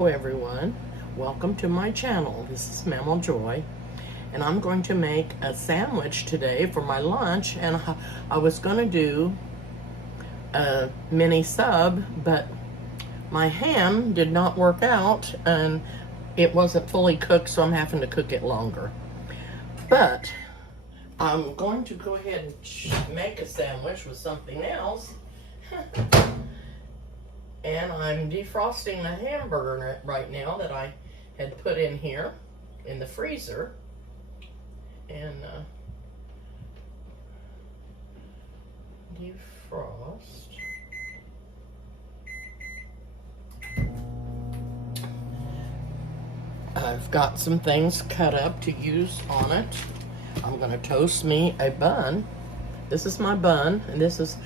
Hello everyone, welcome to my channel. This is Mamaw Joy, and I'm going to make a sandwich today for my lunch. And I was going to do a mini sub, but my ham did not work out and it wasn't fully cooked, so I'm having to cook it longer. But I'm going to go ahead and make a sandwich with something else. And I'm defrosting the hamburger right now that I had put in here in the freezer. And defrost. I've got some things cut up to use on it. I'm going to toast me a bun. This is my bun, and this is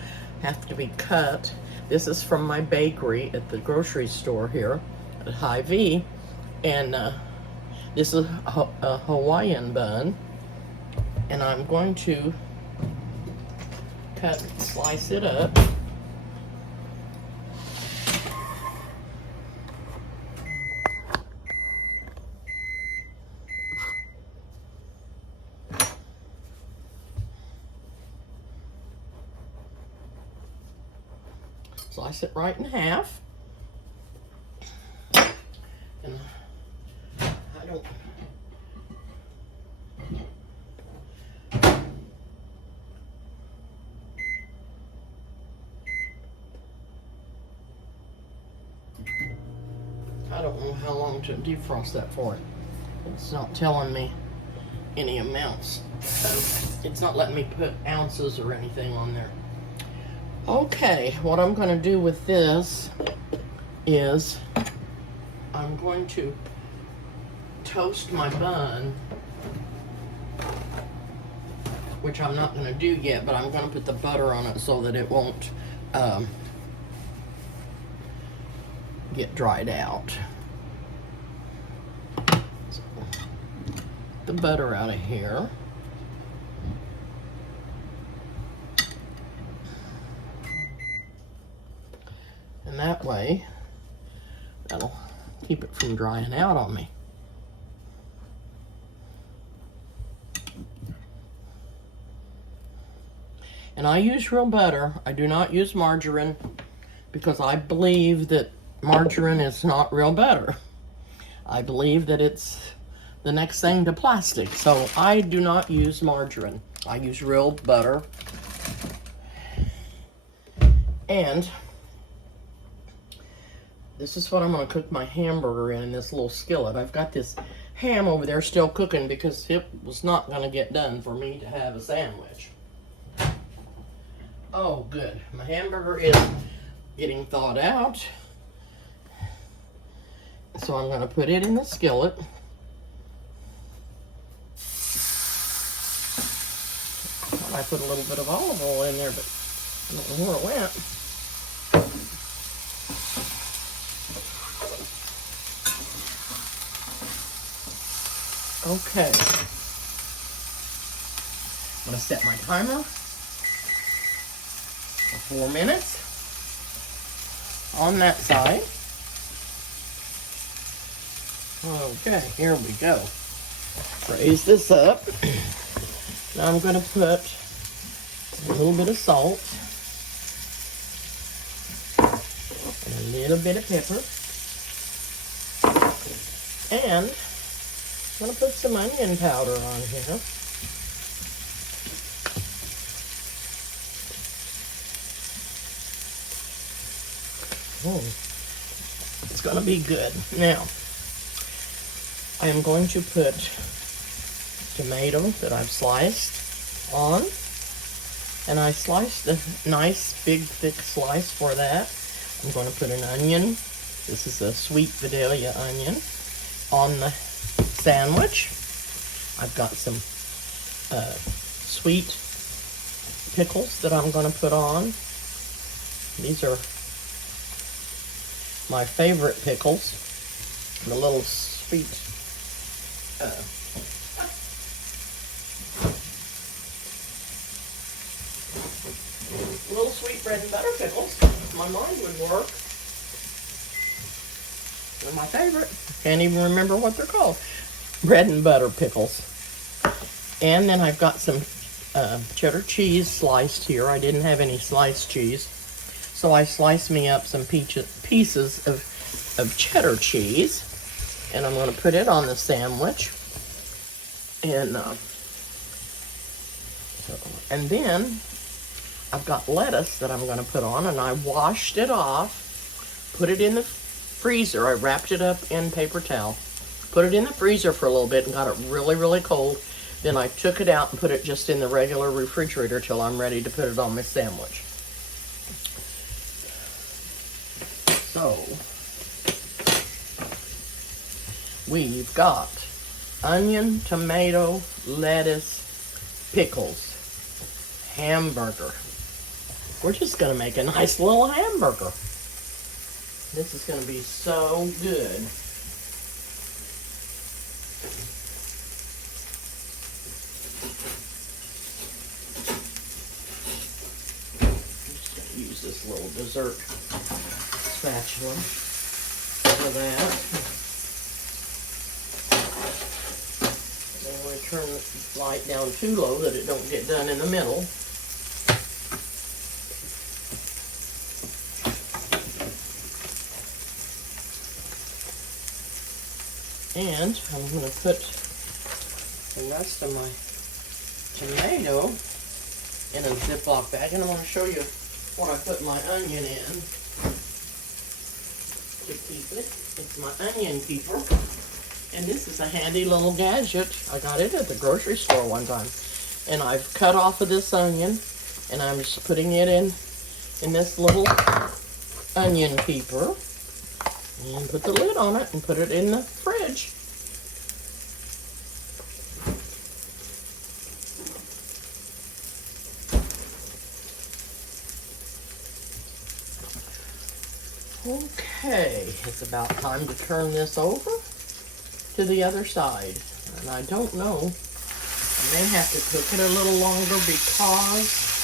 have to be cut. This is from my bakery at the grocery store here at Hy-Vee, and this is a Hawaiian bun, and I'm going to slice it up. Slice it right in half. And I don't know how long to defrost that for. It's not telling me any amounts. It's not letting me put ounces or anything on there. Okay, what I'm going to do with this is I'm going to toast my bun, which I'm not going to do yet, but I'm going to put the butter on it so that it won't get dried out. So, the butter out of here. And that way, that'll keep it from drying out on me. And I use real butter. I do not use margarine because I believe that margarine is not real butter. I believe that it's the next thing to plastic. So I do not use margarine. I use real butter. And this is what I'm going to cook my hamburger in this little skillet. I've got this ham over there still cooking because it was not going to get done for me to have a sandwich. Oh, good. My hamburger is getting thawed out. So I'm going to put it in the skillet. I put a little bit of olive oil in there, but I don't know where it went. Okay, I'm going to set my timer for 4 minutes on that side. Okay, here we go. Raise this up. Now I'm going to put a little bit of salt and a little bit of pepper, and I'm going to put some onion powder on here. It's going to be good. Now, I am going to put tomatoes that I've sliced on. And I sliced a nice big thick slice for that. I'm going to put an onion. This is a sweet Vidalia onion on the sandwich. I've got some sweet pickles that I'm going to put on. These are my favorite pickles. The little sweet bread and butter pickles. My mind would work. They're my favorite. Can't even remember what they're called. Bread and butter pickles. And then I've got some cheddar cheese sliced here. I didn't have any sliced cheese. So I sliced me up some pieces of cheddar cheese. And I'm going to put it on the sandwich. And then I've got lettuce that I'm going to put on, and I washed it off, put it in the freezer. I wrapped it up in paper towel, put it in the freezer for a little bit and got it really, really cold. Then I took it out and put it just in the regular refrigerator till I'm ready to put it on my sandwich. So, we've got onion, tomato, lettuce, pickles, hamburger. We're just gonna make a nice little hamburger. This is gonna be so good. Use this little dessert spatula for that. And we turn the light down too low that it don't get done in the middle. And I'm going to put the rest of my tomato in a Ziploc bag, and I want to show you what I put my onion in to keep it. It's my onion keeper, and this is a handy little gadget. I got it at the grocery store one time, and I've cut off of this onion, and I'm just putting it in this little onion keeper, and put the lid on it and put it in the fridge. Okay, it's about time to turn this over to the other side. And I don't know, I may have to cook it a little longer because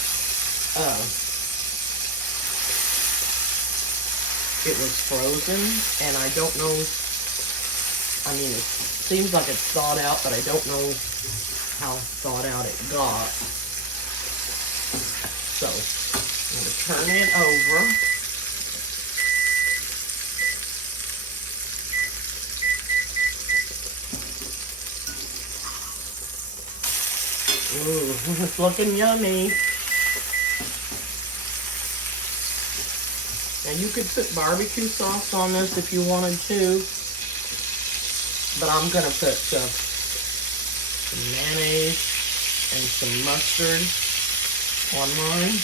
it was frozen, and I don't know, I mean, it seems like it's thawed out, but I don't know how thawed out it got. So, I'm going to turn it over. Ooh, it's looking yummy. Now you could put barbecue sauce on this if you wanted to, but I'm gonna put some mayonnaise and some mustard on mine.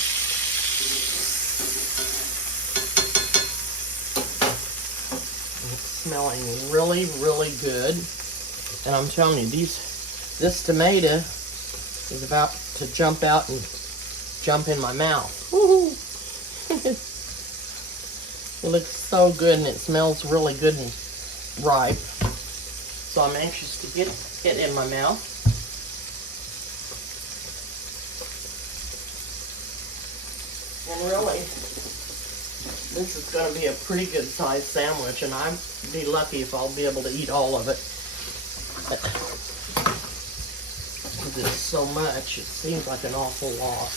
It's smelling really, really good, and I'm telling you, this tomato is about to jump out and jump in my mouth. Woo-hoo. It looks so good, and it smells really good and ripe. So I'm anxious to get it in my mouth. And really, this is going to be a pretty good sized sandwich, and I'd be lucky if I'll be able to eat all of it. Because it's so much, it seems like an awful lot.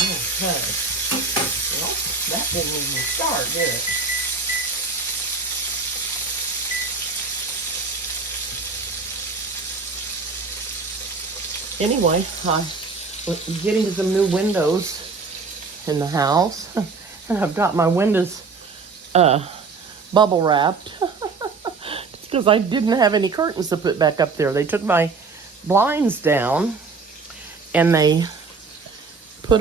Okay. Well, that didn't even start, did it? Anyway, I'm getting some new windows in the house, and I've got my windows bubble wrapped because I didn't have any curtains to put back up there. They took my blinds down, and they put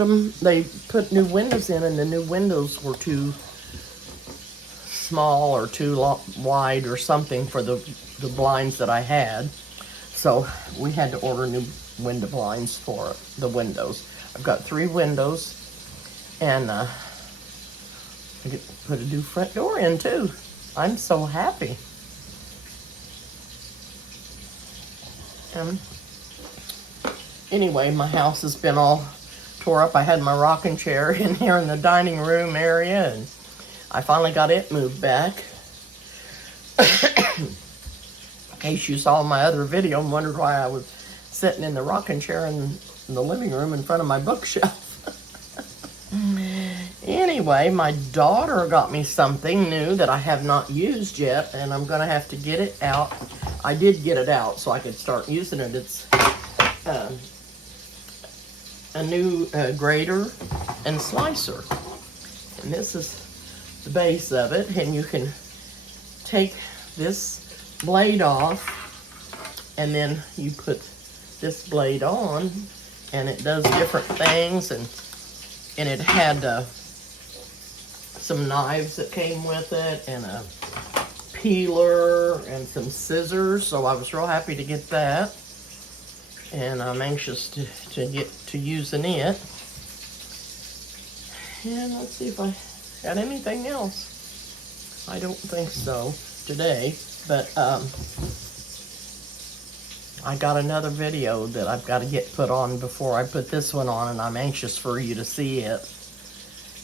new windows in, and the new windows were too small or too wide or something for the blinds that I had. So we had to order new window blinds for the windows. I've got 3 windows, and I get to put a new front door in too. I'm so happy. Anyway, my house has been all tore up. I had my rocking chair in here in the dining room area, and I finally got it moved back. In case you saw my other video and wondered why I was sitting in the rocking chair in the living room in front of my bookshelf. Anyway, my daughter got me something new that I have not used yet, and I'm going to have to get it out. I did get it out so I could start using it. It's a new grater and slicer. And this is the base of it, and you can take this blade off, and then you put this blade on, and it does different things, and it had some knives that came with it, and a peeler, and some scissors, so I was real happy to get that, and I'm anxious to get to using it. And let's see if I got anything else. I don't think so today, but I got another video that I've got to get put on before I put this one on, and I'm anxious for you to see it.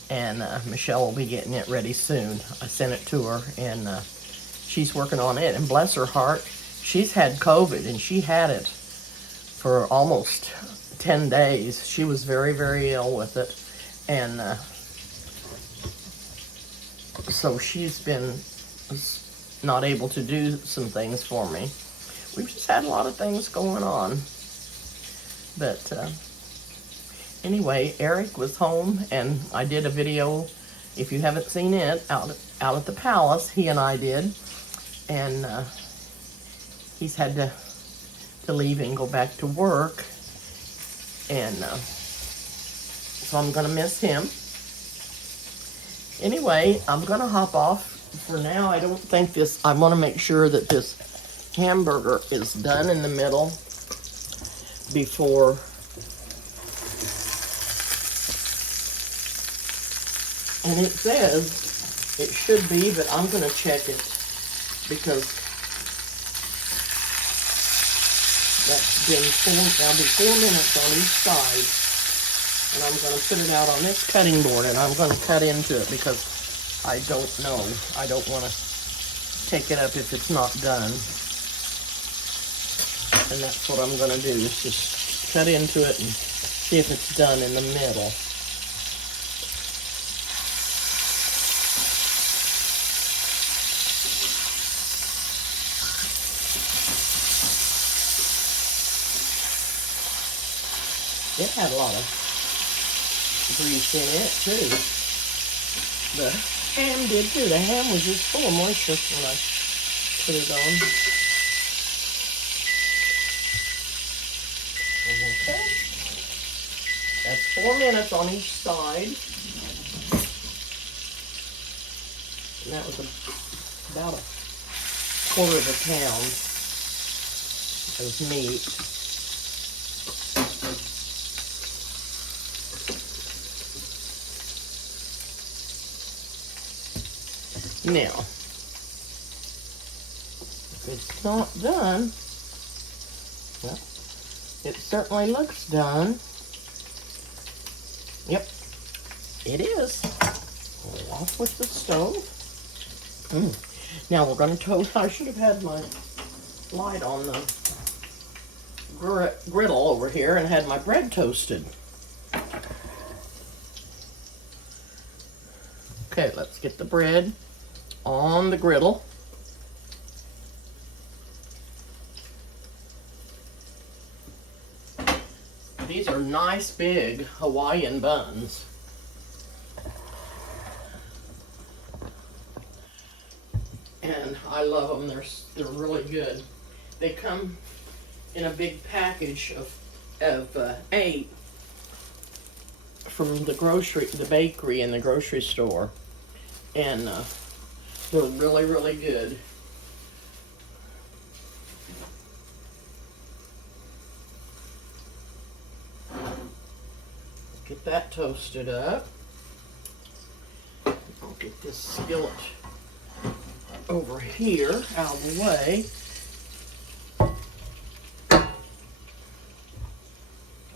And Michelle will be getting it ready soon. I sent it to her, and she's working on it. And bless her heart, she's had COVID, and she had it for almost 10 days. She was very, very ill with it. And so she's been not able to do some things for me. We've just had a lot of things going on. But anyway, Eric was home, and I did a video, if you haven't seen it, out at the palace. He and I did. And he's had to leave and go back to work. And so I'm going to miss him. Anyway, I'm going to hop off for now. I don't think this, I want to make sure that this hamburger is done in the middle before and it says it should be, but I'm going to check it because that's been now be 4 minutes on each side, and I'm going to put it out on this cutting board, and I'm going to cut into it because I don't know. I don't want to take it up if it's not done. And that's what I'm going to do, is just cut into it and see if it's done in the middle. It had a lot of grease in it, too. The ham did, too. The ham was just full of moisture when I put it on. Okay. That's 4 minutes on each side. And that was about a quarter of a pound of meat. Now, if it's not done, well, it certainly looks done. Yep, it is. Off with the stove. Now we're going to toast. I should have had my light on the griddle over here and had my bread toasted. Okay, let's get the bread on the griddle. These are nice big Hawaiian buns. And I love them. They're really good. They come in a big package of 8 from the bakery and the grocery store. And they're really, really good. Get that toasted up. I'll get this skillet over here out of the way.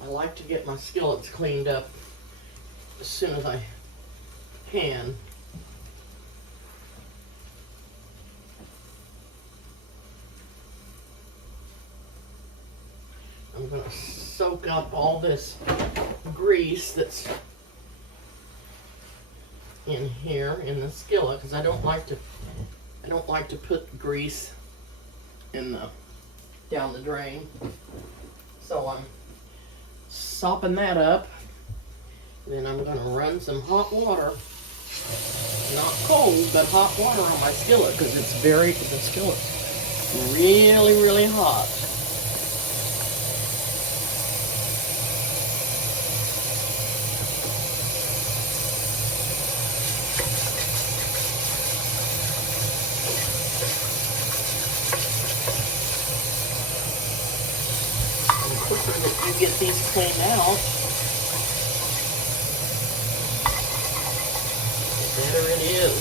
I like to get my skillets cleaned up as soon as I can. I'm going to soak up all this grease that's in here in the skillet, because I don't like to put grease in the down the drain. So I'm sopping that up. Then I'm going to run some hot water, not cold, but hot water on my skillet, because the skillet's really, really hot. And the quicker that you get these cleaned out, the better it is.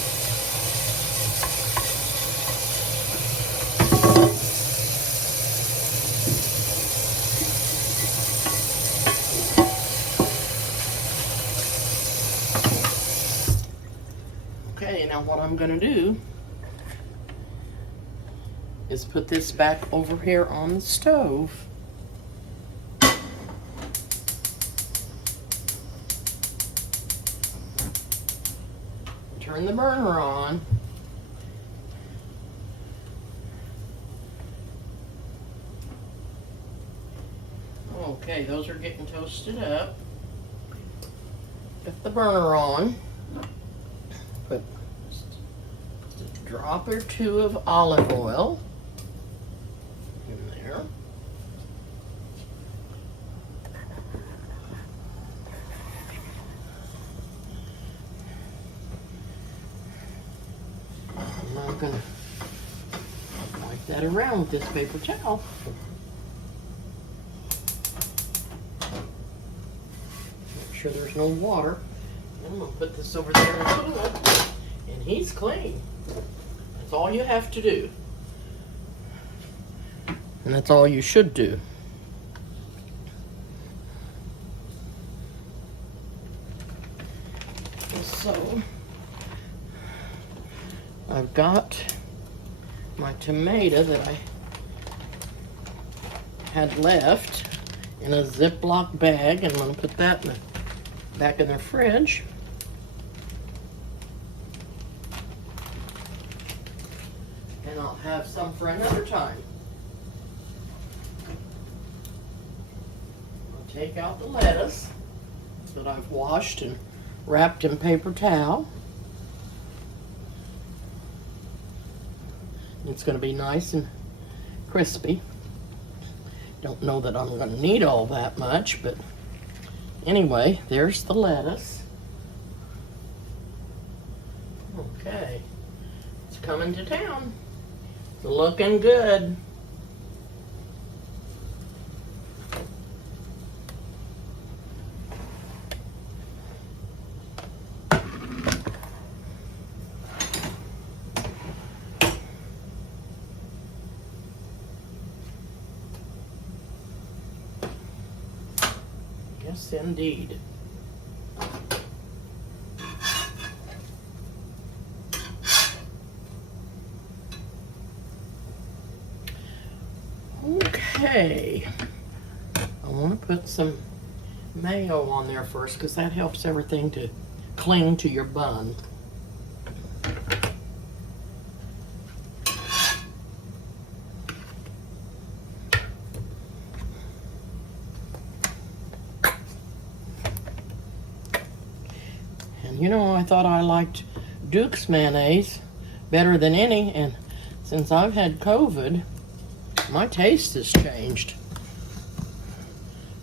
Okay, now what I'm going to do is put this back over here on the stove. Turn the burner on. Okay, those are getting toasted up. Put the burner on. Put just a drop or two of olive oil in there. And I'm going to wipe that around with this paper towel. Make sure there's no water. I'm going to put this over there in the pool, and he's clean. That's all you have to do. And that's all you should do. So, I've got my tomato that I had left in a Ziploc bag, and I'm going to put that back in the fridge. And I'll have some for another time. I'll take out the lettuce that I've washed and wrapped in paper towel. It's going to be nice and crispy. Don't know that I'm going to need all that much, but anyway, there's the lettuce. Okay, it's coming to town. It's looking good. Yes, indeed. Okay, I want to put some mayo on there first because that helps everything to cling to your bun. And you know, I thought I liked Duke's mayonnaise better than any, and since I've had COVID, my taste has changed.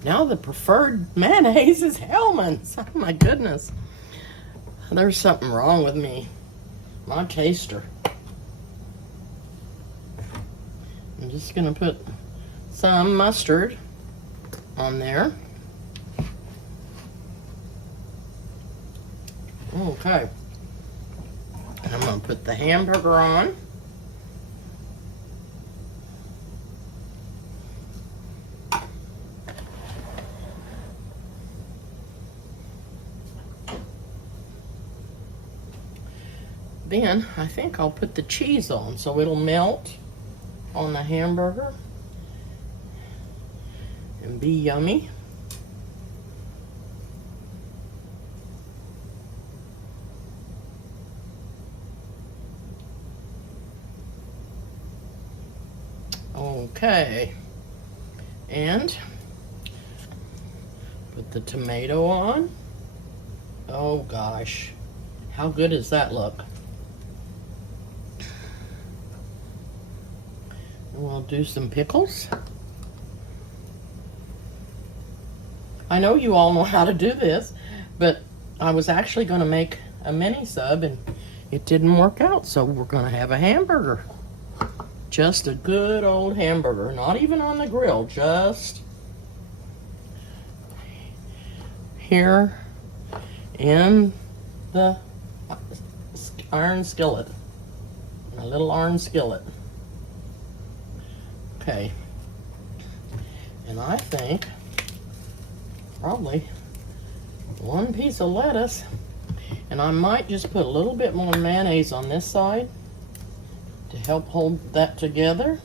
Now the preferred mayonnaise is Hellmann's. Oh my goodness. There's something wrong with me. My taster. I'm just gonna put some mustard on there. Okay. And I'm gonna put the hamburger on. Then I think I'll put the cheese on so it'll melt on the hamburger. And and be yummy. Okay, and put the tomato on. Oh gosh, how good does that look? And we'll do some pickles. I know you all know how to do this, but I was actually going to make a mini sub and it didn't work out, so we're going to have a hamburger. Just a good old hamburger, not even on the grill, just here in the iron skillet, a little iron skillet. Okay, and I think probably one piece of lettuce, and I might just put a little bit more mayonnaise on this side to help hold that together.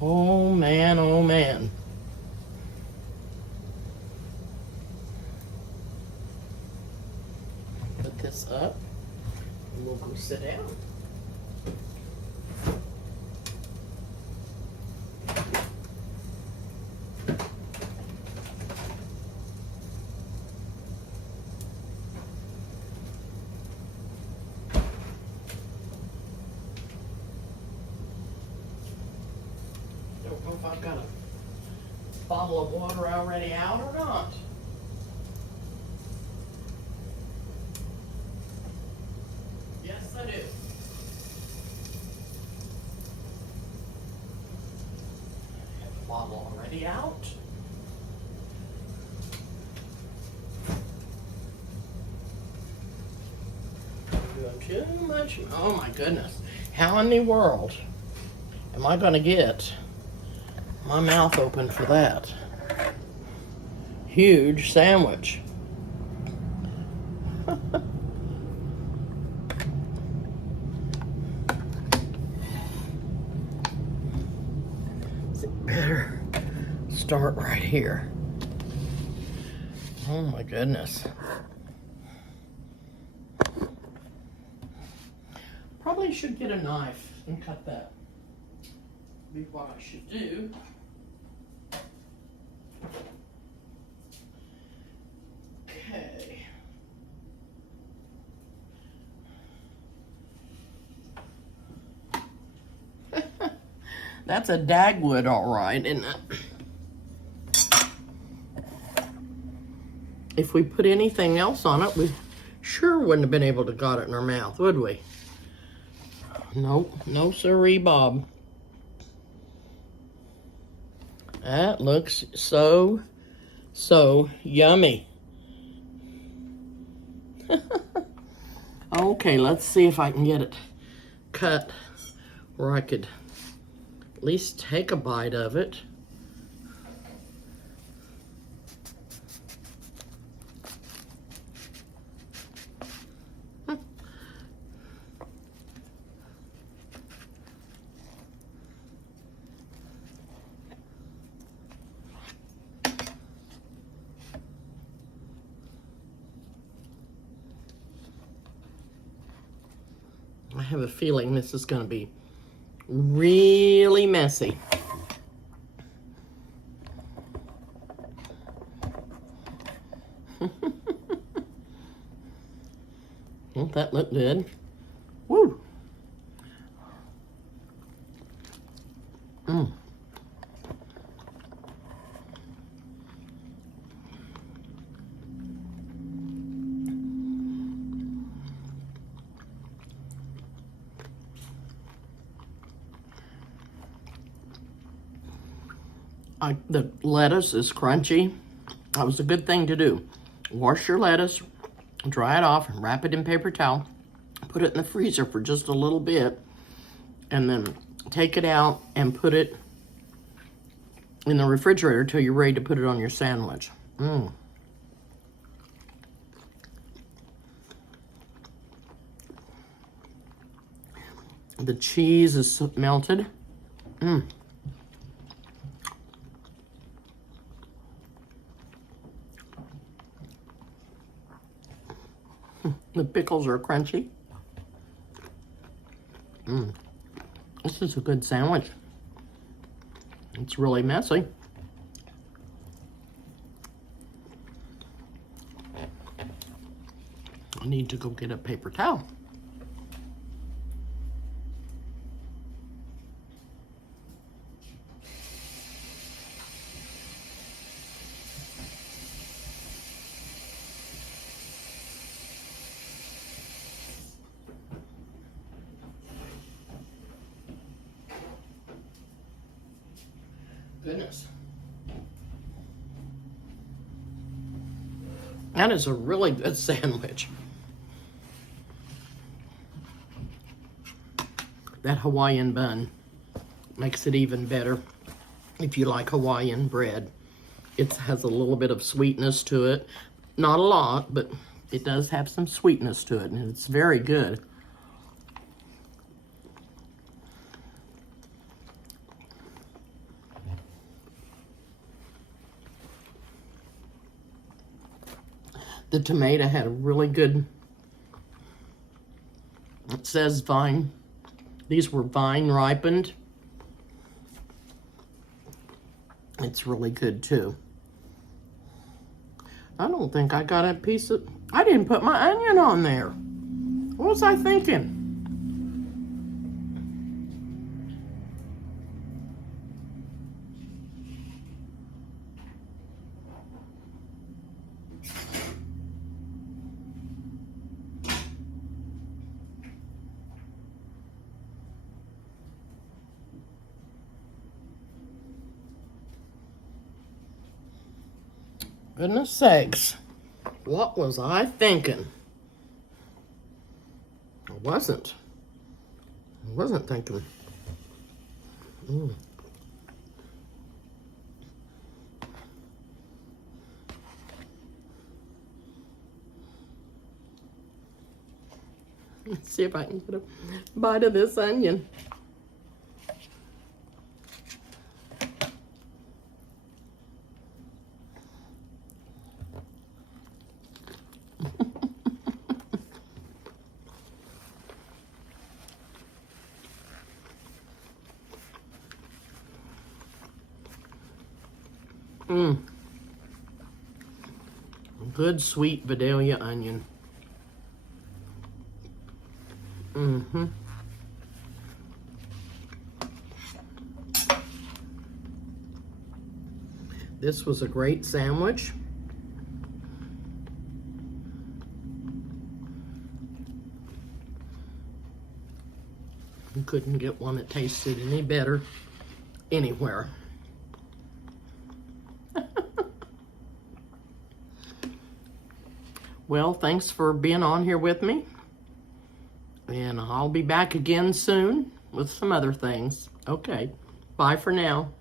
Oh man, oh man. Put this up and we'll go sit down. Don't know if I've got a bottle of water already out or not. Yes, I do. Have the bottle already out. Doing too much. Oh my goodness. How in the world am I going to get my mouth open for that huge sandwich? Better start right here. Oh my goodness. Probably should get a knife and cut that. Be what I should do. Okay. That's a dagwood, all right, isn't it? If we put anything else on it, we sure wouldn't have been able to got it in our mouth, would we? Nope, no siree, Bob. That looks so yummy. Okay, let's see if I can get it cut where I could at least take a bite of it. I have a feeling this is going to be really messy. Won't that look good? Woo! Mmm. The lettuce is crunchy. That was a good thing to do. Wash your lettuce, dry it off, and wrap it in paper towel. Put it in the freezer for just a little bit, and then take it out and put it in the refrigerator till you're ready to put it on your sandwich. Mmm. The cheese is melted. The pickles are crunchy. This is a good sandwich. It's really messy. I need to go get a paper towel. Goodness. That is a really good sandwich. That Hawaiian bun makes it even better if you like Hawaiian bread. It has a little bit of sweetness to it. Not a lot, but it does have some sweetness to it, and it's very good. The tomato had a really good, it says vine. These were vine ripened. It's really good too. I don't think I got a piece of, I didn't put my onion on there. What was I thinking? Goodness sakes, what was I thinking? I wasn't thinking. Let's see if I can get a bite of this onion. Good sweet Vidalia onion. This was a great sandwich. You couldn't get one that tasted any better anywhere. Well, thanks for being on here with me. And I'll be back again soon with some other things. Okay, bye for now.